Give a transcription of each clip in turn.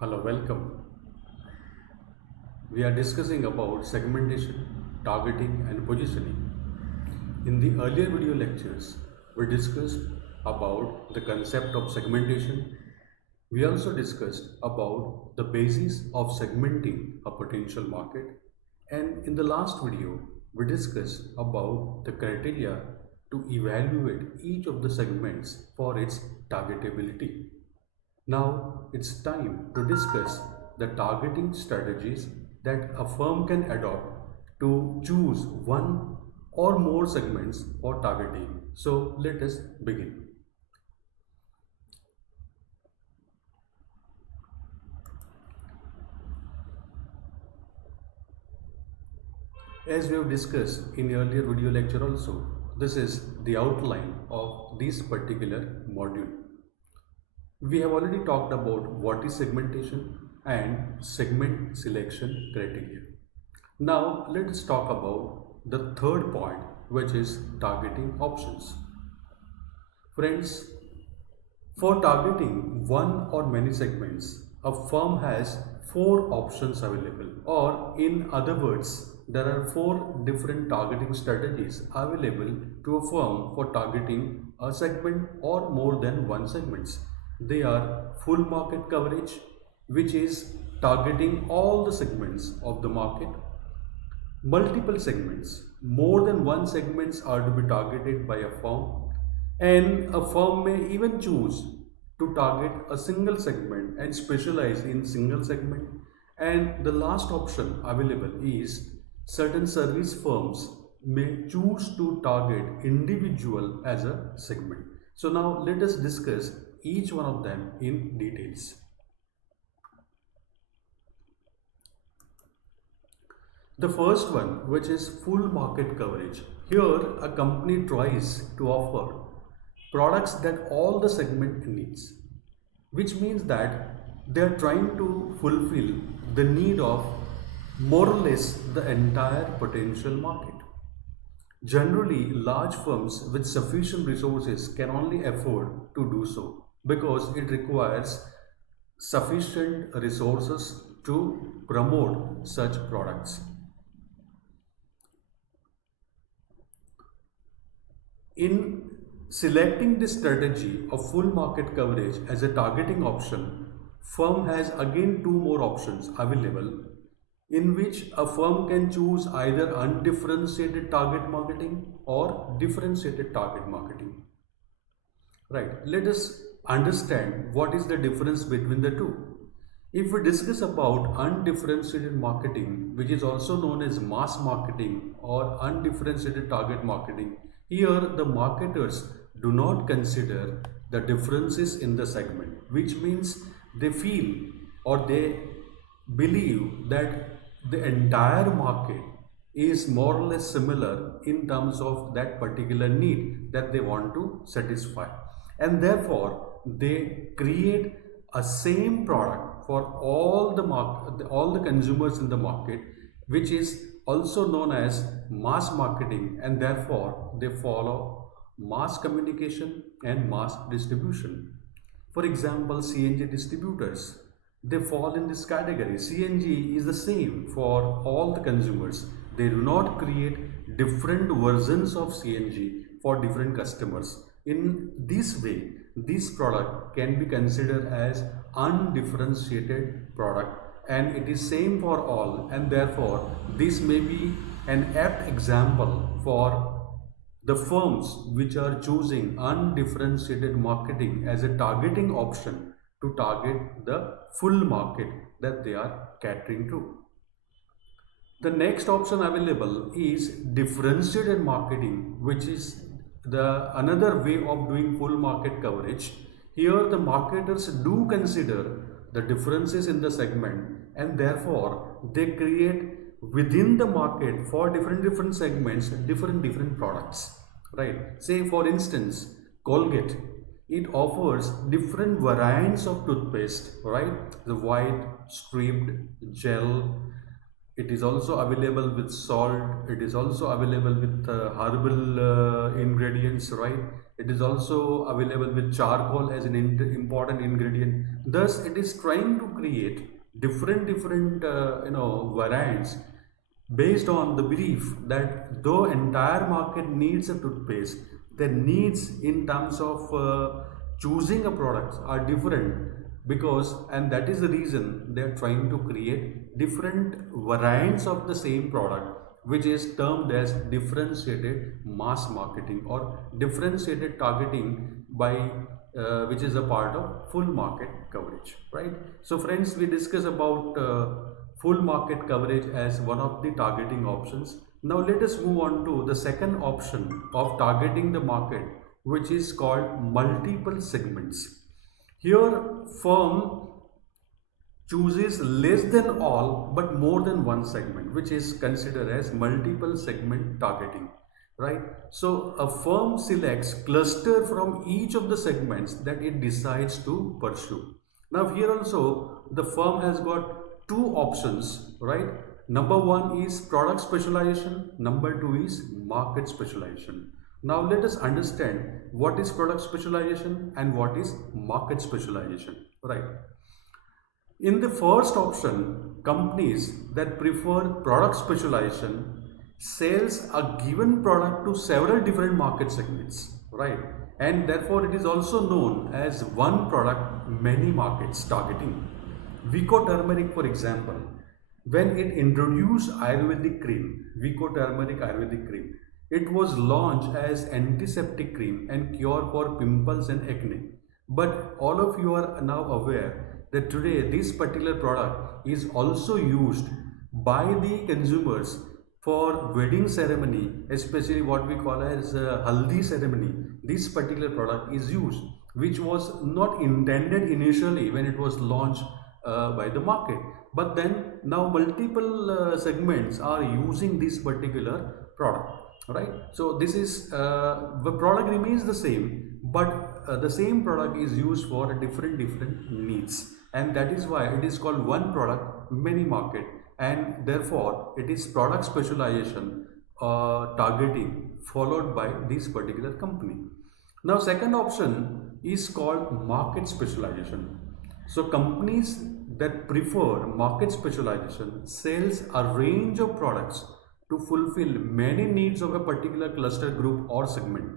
Hello, welcome. We are discussing about segmentation, targeting, and positioning. In the earlier video lectures, we discussed about the concept of segmentation. We also discussed about the basis of segmenting a potential market. And in the last video, we discussed about the criteria to evaluate each of the segments for its targetability. Now it's time to discuss the targeting strategies that a firm can adopt to choose one or more segments for targeting. So let us begin. As we have discussed in the earlier video lecture also, this is the outline of this particular module. We have already talked about what is segmentation and segment selection criteria. Now let's talk about the third point, which is targeting options. Friends, for targeting one or many segments, a firm has four options available, or in other words, there are four different targeting strategies available to a firm for targeting a segment or more than one segments. They are full market coverage, which is targeting all the segments of the market. Multiple segments, more than one segments are to be targeted by a firm, and a firm may even choose to target a single segment and specialize in single segment. And the last option available is certain service firms may choose to target individual as a segment. So now let us discuss each one of them in details. The first one, which is full market coverage. Here, a company tries to offer products that all the segment needs, which means that they are trying to fulfill the need of more or less the entire potential market. Generally, large firms with sufficient resources can only afford to do so because it requires sufficient resources to promote such products. In selecting this strategy of full market coverage as a targeting option, firm has again two more options available in which a firm can choose either undifferentiated target marketing or differentiated target marketing. Right, let us understand what is the difference between the two. If we discuss about undifferentiated marketing, which is also known as mass marketing or undifferentiated target marketing, here the marketers do not consider the differences in the segment, which means they feel or they believe that the entire market is more or less similar in terms of that particular need that they want to satisfy, and therefore they create a same product for all the all the consumers in the market, which is also known as mass marketing, and therefore they follow mass communication and mass distribution. For example, CNG distributors, they fall in this category. CNG is the same for all the consumers. They do not create different versions of CNG for different customers. In this way, this product can be considered as undifferentiated product, and it is same for all, and therefore this may be an apt example for the firms which are choosing undifferentiated marketing as a targeting option to target the full market that they are catering to. The next option available is differentiated marketing, which is the another way of doing full market coverage. Here the marketers do consider the differences in the segment, and therefore they create within the market for different segments different products, right? Say for instance, Colgate, it offers different variants of toothpaste, right? The white, striped, gel. It is also available with salt. It is also available with herbal ingredients, right? It is also available with charcoal as an important ingredient. Thus, it is trying to create different variants based on the belief that though entire market needs a toothpaste, the needs in terms of choosing a product are different, because and that is the reason they are trying to create different variants of the same product, which is termed as differentiated mass marketing or differentiated targeting by which is a part of full market coverage, right? So friends, we discuss about full market coverage as one of the targeting options. Now let us move on to the second option of targeting the market, which is called multiple segments. Here, firm chooses less than all but more than one segment, which is considered as multiple segment targeting, right? So a firm selects cluster from each of the segments that it decides to pursue. Now here also the firm has got two options, right? Number one is product specialization, number two is market specialization. Now let us understand what is product specialization and what is market specialization, right? In the first option, companies that prefer product specialization sells a given product to several different market segments, right? And therefore, it is also known as one product, many markets targeting. Vico Turmeric, for example, when it introduced Ayurvedic cream, Vico Turmeric Ayurvedic cream, it was launched as antiseptic cream and cure for pimples and acne. But all of you are now aware that today this particular product is also used by the consumers for wedding ceremony, especially what we call as haldi ceremony. This particular product is used, which was not intended initially when it was launched by the market. But then now multiple segments are using this particular product, right? So this is the product remains the same, but the same product is used for different needs, and that is why it is called one product many market, and therefore it is product specialization targeting followed by this particular company. Now second option is called market specialization. So companies that prefer market specialization sells a range of products to fulfill many needs of a particular cluster group or segment.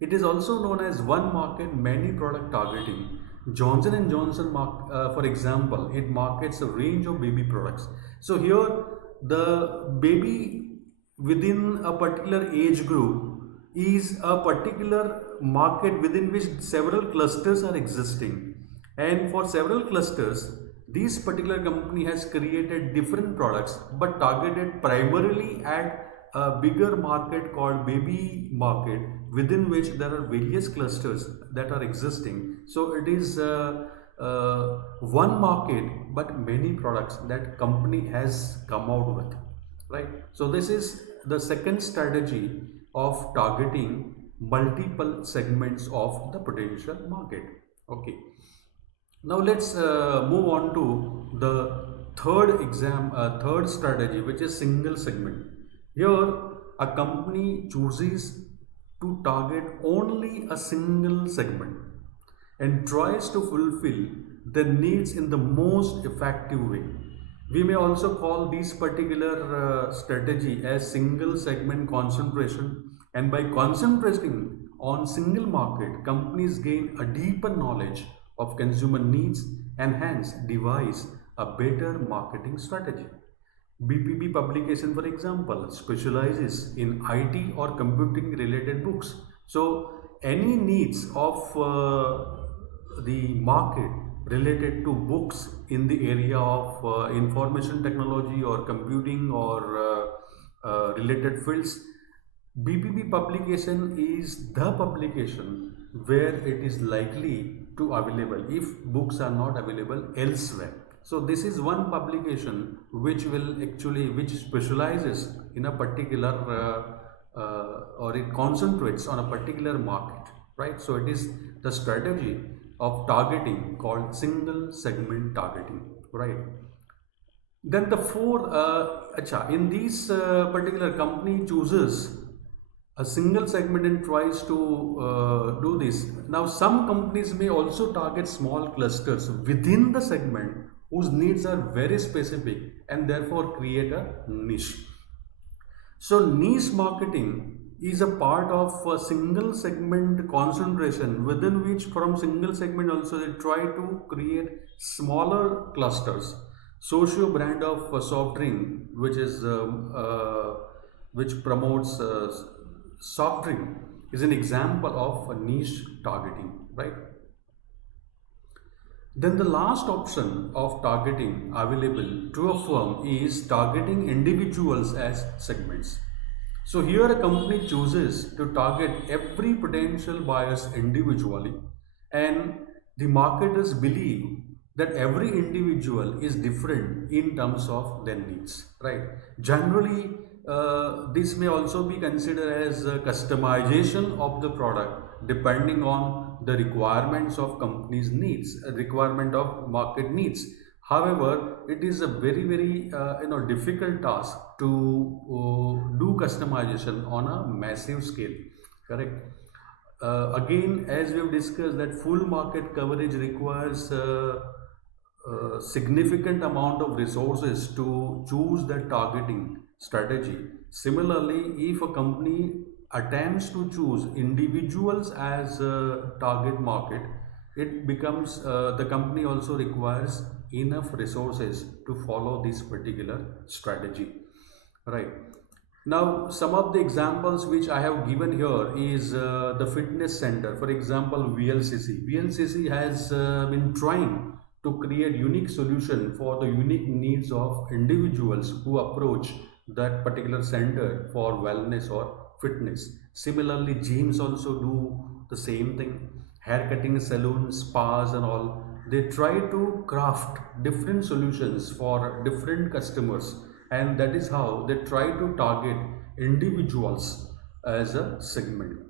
It is also known as one market, many product targeting. Johnson and Johnson, for example, it markets a range of baby products. So here, the baby within a particular age group is a particular market within which several clusters are existing. And for several clusters, this particular company has created different products but targeted primarily at a bigger market called baby market, within which there are various clusters that are existing. So it is one market but many products that company has come out with, right? So this is the second strategy of targeting multiple segments of the potential market. Okay, now let's move on to the third strategy, which is single segment. Here, a company chooses to target only a single segment and tries to fulfill the needs in the most effective way. We may also call this particular strategy as single segment concentration, and by concentrating on single market, companies gain a deeper knowledge of consumer needs and hence devise a better marketing strategy. BPB publication, for example, specializes in IT or computing related books. So, any needs of the market related to books in the area of information technology or computing or related fields, BPB publication is the publication where it is likely to available if books are not available elsewhere. So this is one publication which specializes in a particular or it concentrates on a particular market, right? So it is the strategy of targeting called single segment targeting, right? Then the four, in these particular company chooses a single segment and tries to do this. Now, some companies may also target small clusters within the segment whose needs are very specific and therefore create a niche. So, niche marketing is a part of a single segment concentration within which, from single segment, also they try to create smaller clusters. Socio brand of soft drink, which promotes soft drink, is an example of a niche targeting, right? Then the last option of targeting available to a firm is targeting individuals as segments. So here a company chooses to target every potential buyers individually, and the marketers believe that every individual is different in terms of their needs, right? Generally, this may also be considered as a customization of the product depending on the requirements of company's needs, requirement of market needs. However, it is a very difficult task to do customization on a massive scale. Correct. Again, as we have discussed, that full market coverage requires significant amount of resources to choose the targeting strategy. Similarly, if a company attempts to choose individuals as a target market, it becomes the company also requires enough resources to follow this particular strategy, right? Now, some of the examples which I have given here is the fitness center. For example, VLCC. VLCC has been trying to create unique solution for the unique needs of individuals who approach that particular center for wellness or fitness. Similarly, gyms also do the same thing. Hair cutting salons, spas and all. They try to craft different solutions for different customers, and that is how they try to target individuals as a segment.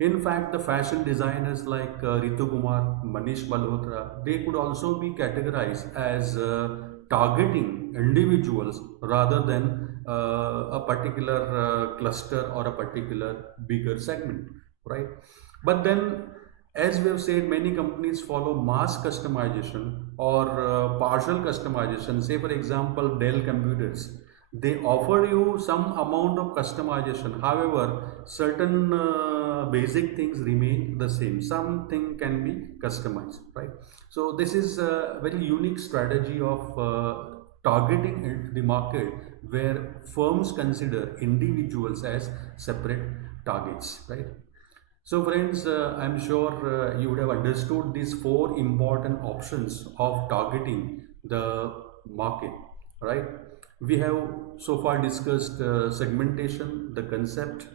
In fact, the fashion designers like Ritu Kumar, Manish Malhotra, they could also be categorized as targeting individuals rather than a particular cluster or a particular bigger segment, right? But then, as we have said, many companies follow mass customization or partial customization. Say, for example, Dell computers. They offer you some amount of customization. However, certain basic things remain the same. Something can be customized, right? So this is a very unique strategy of targeting the market where firms consider individuals as separate targets, right? So friends, I'm sure you would have understood these four important options of targeting the market, right? We have so far discussed segmentation, the concept,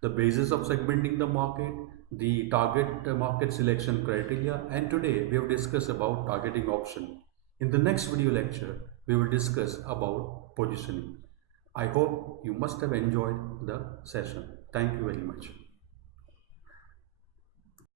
the basis of segmenting the market, the target market selection criteria, and today we have discussed about targeting option. In the next video lecture, we will discuss about positioning. I hope you must have enjoyed the session. Thank you very much.